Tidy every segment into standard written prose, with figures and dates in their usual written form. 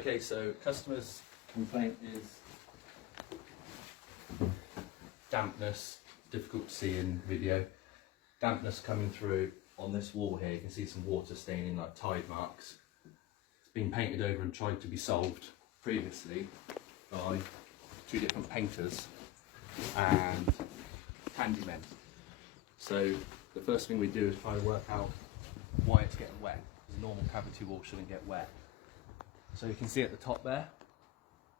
Okay, so customer's complaint is dampness, difficult to see in video. Dampness coming through on this wall here. You can see some water staining, like tide marks. It's been painted over and tried to be solved previously by 2 different painters and handymen. So the first thing we do is try to work out why it's getting wet, because a normal cavity wall shouldn't get wet. So you can see at the top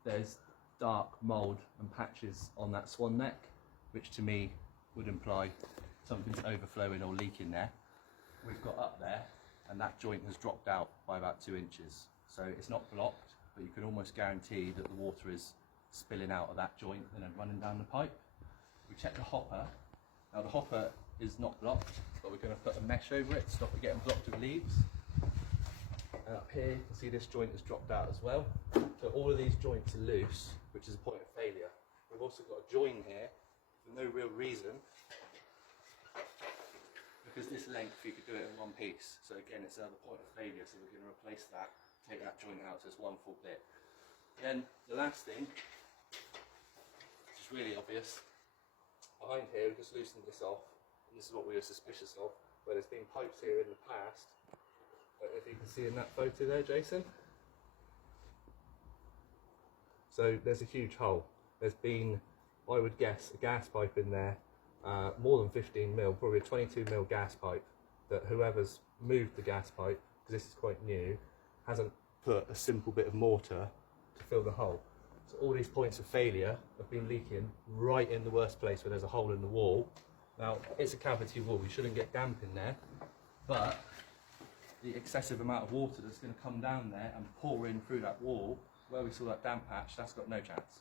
there's dark mould and patches on that swan neck, which to me would imply something's overflowing or leaking there. We've got up there, and that joint has dropped out by about 2 inches. So it's not blocked, but you can almost guarantee that the water is spilling out of that joint and then running down the pipe. We check the hopper. Now the hopper is not blocked, but we're going to put a mesh over it to stop it getting blocked with leaves. And up here, you can see this joint has dropped out as well. So all of these joints are loose, which is a point of failure. We've also got a join here for no real reason, because this length you could do it in one piece. So again, it's another point of failure, so we're going to replace that, take that joint out so it's one full bit. Then the last thing, which is really obvious, behind here we just loosened this off, and this is what we were suspicious of, where there's been pipes here in the past. If you can see in that photo there, Jason. So there's a huge hole. There's been, I would guess, a gas pipe in there, more than 15 mil, probably a 22 mil gas pipe, that whoever's moved the gas pipe, because this is quite new, hasn't put a simple bit of mortar to fill the hole. So all these points of failure have been leaking right in the worst place where there's a hole in the wall. Now, it's a cavity wall, you shouldn't get damp in there, but the excessive amount of water that's going to come down there and pour in through that wall, where we saw that damp patch, that's got no chance.